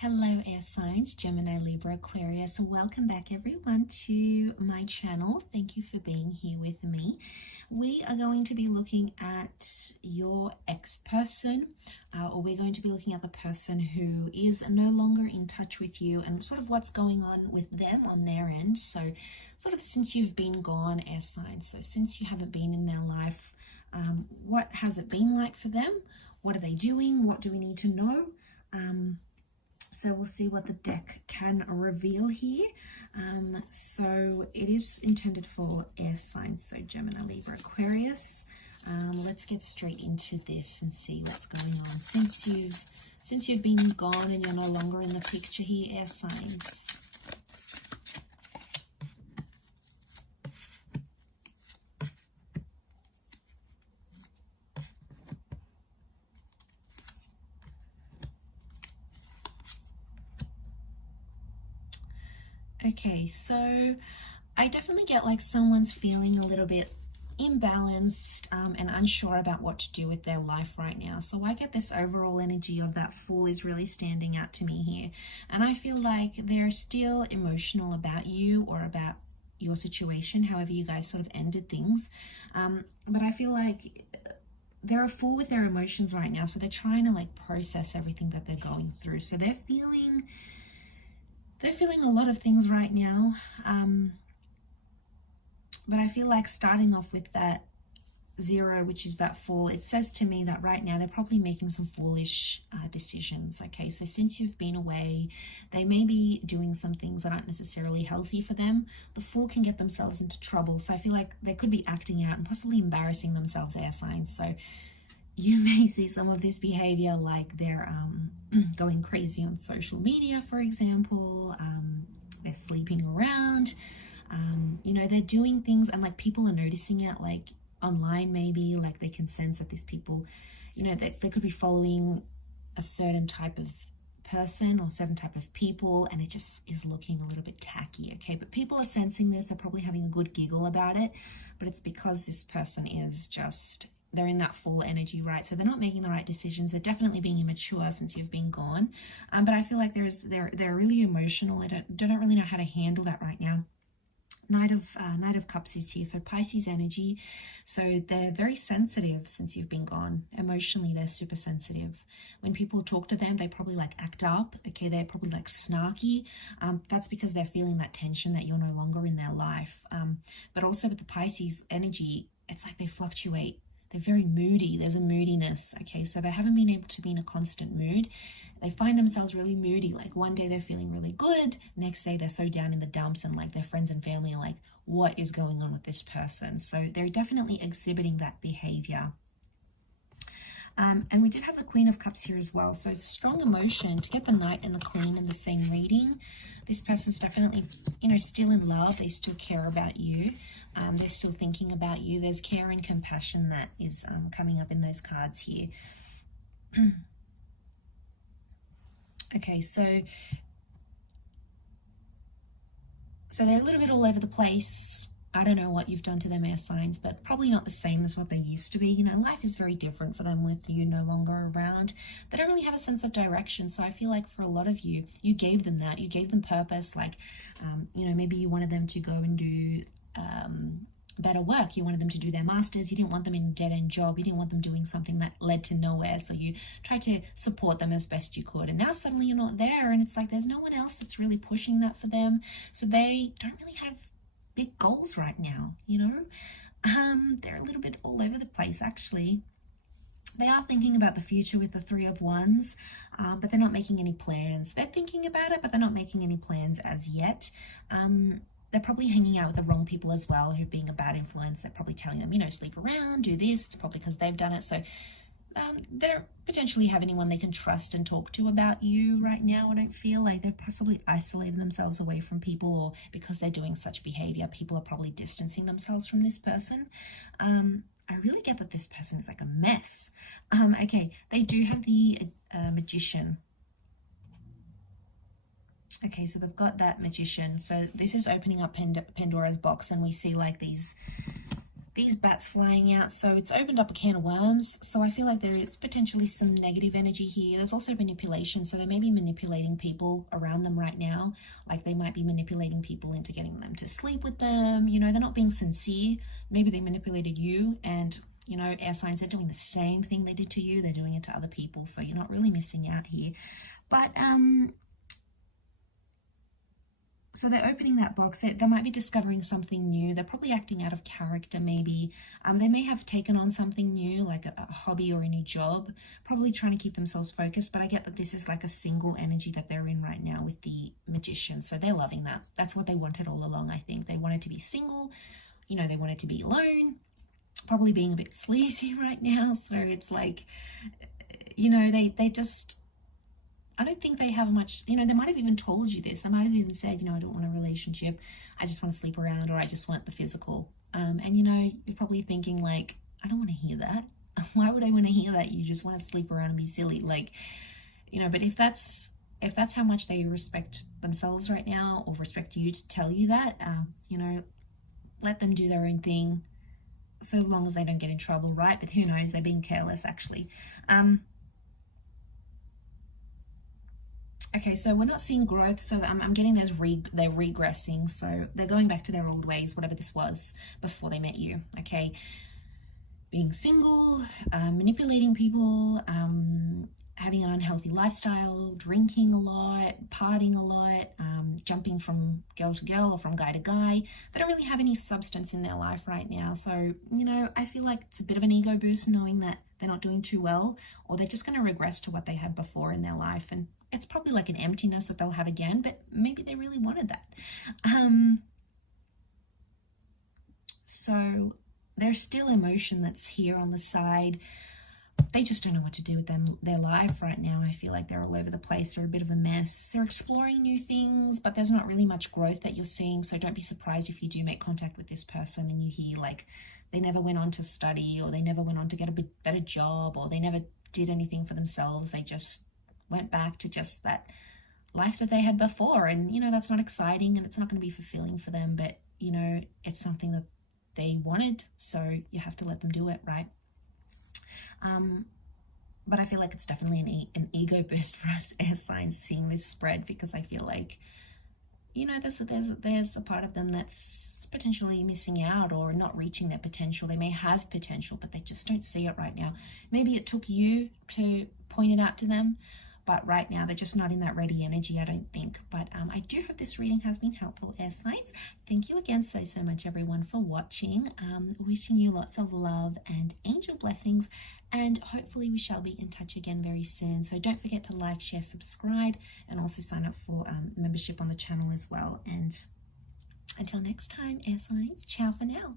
Hello air signs, Gemini, Libra, Aquarius. Welcome back everyone to my channel. Thank you for being here with me. We are going to be looking at your ex-person, or we're going to be looking at the person who is no longer in touch with you and sort of what's going on with them on their end. So sort of since you've been gone, air signs, so since you haven't been in their life, what has it been like for them? What are they doing? What do we need to know? So we'll see what the deck can reveal here. So it is intended for air signs, so Gemini, Libra, Aquarius. Let's get straight into this and see what's going on. Since you've been gone and you're no longer in the picture here, air signs. Okay, so I definitely get like someone's feeling a little bit imbalanced and unsure about what to do with their life right now. So I get this overall energy of that Fool is really standing out to me here. And I feel like they're still emotional about you or about your situation, however you guys sort of ended things. But I feel like they're a fool with their emotions right now. So they're trying to like process everything that they're going through. So they're feeling a lot of things right now, but I feel like starting off with that 0, which is that Fool, it says to me that right now they're probably making some foolish decisions. Okay, so since you've been away, they may be doing some things that aren't necessarily healthy for them. The Fool can get themselves into trouble, so I feel like they could be acting out and possibly embarrassing themselves, air signs. So you may see some of this behavior like they're going crazy on social media, for example. They're sleeping around. You know, they're doing things and like people are noticing it, like online maybe, like they can sense that these people, you know, they could be following a certain type of person or certain type of people, and it just is looking a little bit tacky. Okay, but people are sensing this. They're probably having a good giggle about it, but it's because this person is just, they're in that Fool energy, right? So they're not making the right decisions. They're definitely being immature since you've been gone. But I feel like they're really emotional. They don't really know how to handle that right now. Knight of Cups is here, so Pisces energy. So they're very sensitive since you've been gone. Emotionally, they're super sensitive. When people talk to them, they probably like act up. Okay, they're probably like snarky. That's because they're feeling that tension that you're no longer in their life. But also with the Pisces energy, it's like they fluctuate. They're very moody. There's a moodiness. Okay, so they haven't been able to be in a constant mood. They find themselves really moody. Like one day they're feeling really good. Next day they're so down in the dumps, and like their friends and family are like, what is going on with this person? So they're definitely exhibiting that behavior. And we did have the Queen of Cups here as well. So strong emotion. To get the Knight and the Queen in the same reading, this person's definitely, you know, still in love. They still care about you. They're still thinking about you. There's care and compassion that is coming up in those cards here. Okay, so they're a little bit all over the place. I don't know what you've done to them, air signs, but probably not the same as what they used to be. You know, life is very different for them with you no longer around. They don't really have a sense of direction. So I feel like for a lot of you, you gave them that. You gave them purpose. Like, you know, maybe you wanted them to go and do better work. You wanted them to do their masters. You didn't want them in a dead-end job. You didn't want them doing something that led to nowhere. So you tried to support them as best you could. And now suddenly you're not there, and it's like there's no one else that's really pushing that for them. So they don't really have big goals right now, you know. They're a little bit all over the place, actually. They are thinking about the future with the 3 of Wands, but they're not making any plans. They're thinking about it, but they're not making any plans as yet. They're probably hanging out with the wrong people as well, who are being a bad influence. They're probably telling them, you know, sleep around, do this. It's probably because they've done it. So they don't potentially have anyone they can trust and talk to about you right now. I don't feel like they're possibly isolating themselves away from people, or because they're doing such behavior, people are probably distancing themselves from this person. I really get that this person is like a mess. Okay, they do have the Magician. Okay, so they've got that Magician. So this is opening up Pandora's box, and we see like these these bats flying out, so it's opened up a can of worms. So I feel like there is potentially some negative energy here. There's also manipulation, so they may be manipulating people around them right now. Like they might be manipulating people into getting them to sleep with them. You know, they're not being sincere. Maybe they manipulated you, and you know, air signs, they're doing the same thing they did to you, they're doing it to other people, so you're not really missing out here. But so they're opening that box. They might be discovering something new. They're probably acting out of character, maybe. They may have taken on something new, like a hobby or a new job, probably trying to keep themselves focused. But I get that this is like a single energy that they're in right now with the Magician. So they're loving that. That's what they wanted all along, I think. They wanted to be single. You know, they wanted to be alone. Probably being a bit sleazy right now. So it's like, you know, they just... I don't think they have much, you know, they might have even told you this. They might have even said, you know, I don't want a relationship. I just want to sleep around, or I just want the physical. And, you know, you're probably thinking like, I don't want to hear that. Why would I want to hear that? You just want to sleep around and be silly. Like, you know, but if that's how much they respect themselves right now, or respect you to tell you that, you know, let them do their own thing, so long as they don't get in trouble, right? But who knows, they're being careless actually. Okay, so we're not seeing growth, so I'm getting they're regressing, so they're going back to their old ways, whatever this was before they met you, okay? Being single, manipulating people, having an unhealthy lifestyle, drinking a lot, partying a lot, jumping from girl to girl or from guy to guy. They don't really have any substance in their life right now, so, you know, I feel like it's a bit of an ego boost knowing that they're not doing too well, or they're just going to regress to what they had before in their life, and it's probably like an emptiness that they'll have again, but maybe they really wanted that. So there's still emotion that's here on the side. They just don't know what to do with their life right now. I feel like they're all over the place. They're a bit of a mess. They're exploring new things, but there's not really much growth that you're seeing. So don't be surprised if you do make contact with this person and you hear like they never went on to study, or they never went on to get a bit better job, or they never did anything for themselves. They just went back to just that life that they had before. And, you know, that's not exciting and it's not going to be fulfilling for them, but, you know, it's something that they wanted. So you have to let them do it, right? But I feel like it's definitely an ego boost for us air signs seeing this spread, because I feel like, you know, there's a part of them that's potentially missing out or not reaching their potential. They may have potential, but they just don't see it right now. Maybe it took you to point it out to them, but right now they're just not in that ready energy, I don't think. But I do hope this reading has been helpful, air signs. Thank you again so much, everyone, for watching. Wishing you lots of love and angel blessings, and hopefully we shall be in touch again very soon. So don't forget to like, share, subscribe, and also sign up for membership on the channel as well. And until next time, air signs, ciao for now.